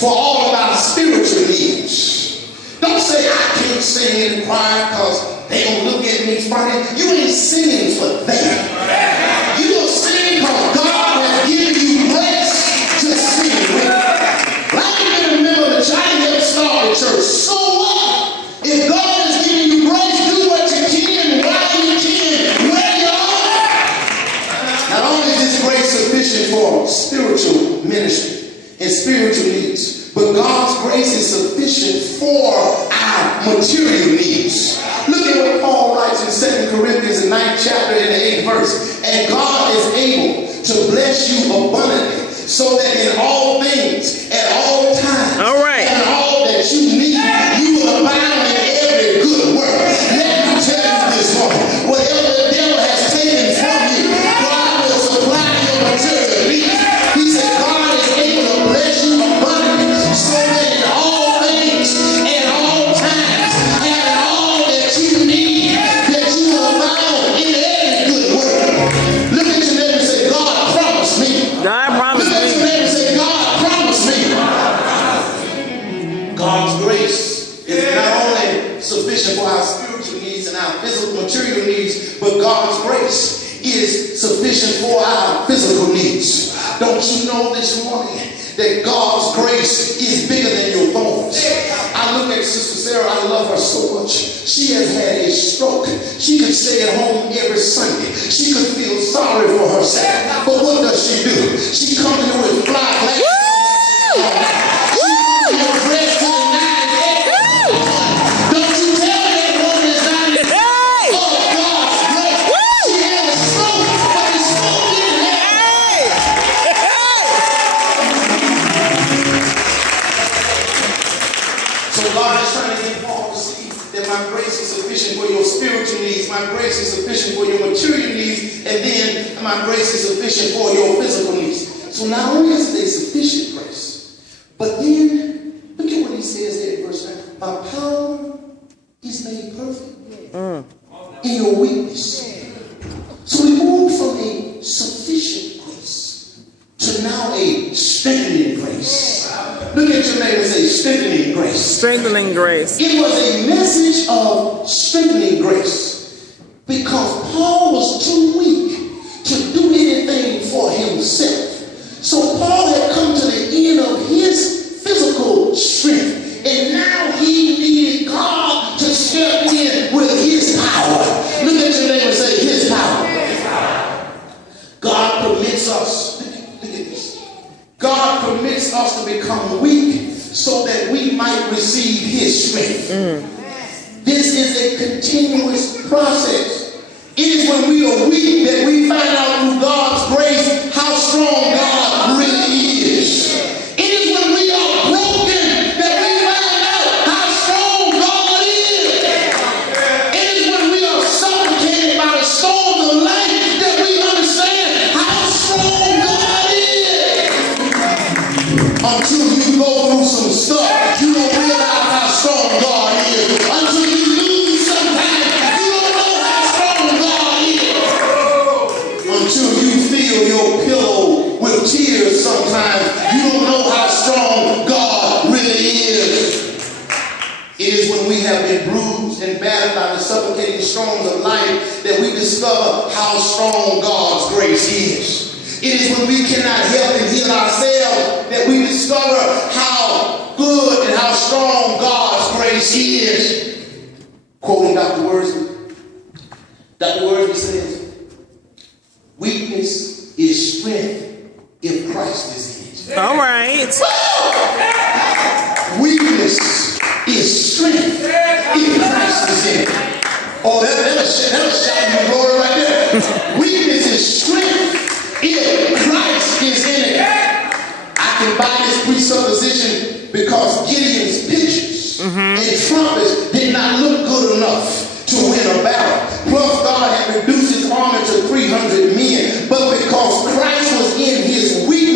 for all of our spiritual needs. Don't say, I can't sing in the choir because they gonna look at me funny. You ain't singing for them. You gonna sing because God has given you grace to sing with. I can remember the child that started church. So what? If God has given you grace, do what you can, while you can, where you are. Not only is this grace sufficient for spiritual ministry and spiritual needs, but God's grace is sufficient for our material needs. Look at what Paul writes in 2 Corinthians, the 9th chapter, in the 8th verse. And God is able to bless you abundantly, so that in all things, at all times, and all that you need, you will abound in every good work. Let me tell you this morning, whatever the devil has taken from you, God will supply your material needs. He said God is able to bless you abundantly, so that in all things, at all times, and in all that you need, that you will abound in every good work. Look at your neighbor and say, God promised me. God promised me. God's grace is not only sufficient for our spiritual needs and our physical material needs, but God's grace is sufficient for our physical needs. Don't you know this morning that God's grace is bigger than your thorns? I look at Sister Sarah, I love her so much. She has had a stroke. She could stay at home every Sunday. She could feel sorry for herself. But what does she do? She comes here with fly glasses. My grace is sufficient for your material needs, and then my grace is sufficient for your physical needs. So not only is it a sufficient grace, but then look at what he says there in verse 9. My power is made perfect in your weakness. So we move from a sufficient grace to now a strengthening grace. Look at your neighbor and say, strengthening grace. Strengthening grace. It was a message of strengthening grace, because Paul was too weak to do anything for himself. So Paul had come to the end of his physical strength, and now he needed God to step in with his power. Look at your neighbor and say, his power. God permits us, look at this. God permits us to become weak so that we might receive his strength. This is a continuous process. It is when we are weak that we find out through God's grace how strong God really is. It is when we are broken that we find out how strong God is. It is when we are suffocated by the storms of life that we understand how strong God is. Until you go through some stuff, you don't realize how strong God is. Until you lose sometimes, you don't know how strong God is. Until you fill your pillow with tears sometimes, you don't know how strong God really is. It is when we have been bruised and battered by the suffocating storms of life that we discover how strong God's grace is. It is when we cannot help and heal ourselves that we discover how good and how strong God's grace is. Quoting Dr. Wordsworth. Dr. Wordsworth says, weakness is strength if Christ is in it. All right. Weakness is strength if Christ is in it. Oh, that'll shout you glory right there. Weakness is strength if Christ is in it. I can buy this presupposition because Gideon's pictures and trumpets did not look good enough to win a battle. Plus, God had reduced his army to 300 men. But because Christ was in his weakness,